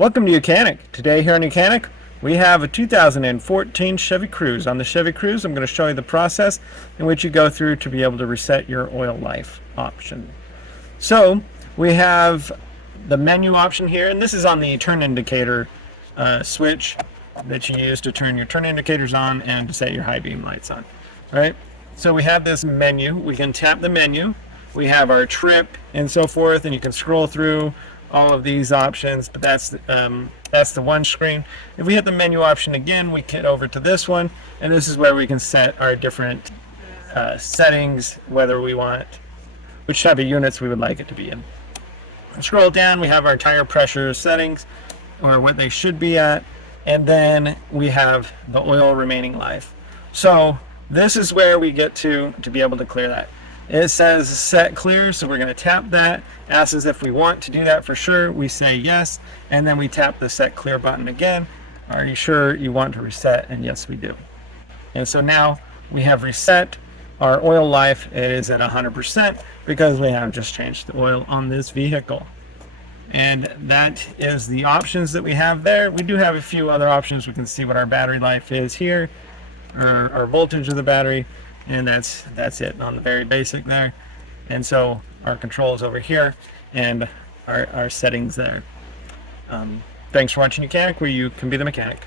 Welcome to YOUCANIC. Today here on YOUCANIC, we have a 2014 Chevy Cruze. On the Chevy Cruze, I'm going to show you the process in which you go through to be able to reset your oil life option. So we have the menu option here, and this is on the turn indicator switch that you use to turn your turn indicators on and to set your high beam lights on. Right? So we have this menu. We can tap the menu. We have our trip and so forth, and you can scroll through all of these options, but that's the one screen. If we hit the menu option again, we get over to this one, and this is where we can set our different settings, whether we want which type of units we would like it to be in. Scroll down, we have our tire pressure settings, or what they should be at, and then we have the oil remaining life. So this is where we get to be able to clear that. It says set clear, so we're going to tap that. Asks us if we want to do that for sure. We say yes, and then we tap the set clear button again. Are you sure you want to reset? And yes, we do. And so now we have reset our oil life. It is at 100% because we have just changed the oil on this vehicle. And that is the options that we have there. We do have a few other options. We can see what our battery life is here, or our voltage of the battery. And that's it on the very basic there. And so our controls over here and our settings there. Thanks for watching YOUCANIC, where you can be the mechanic.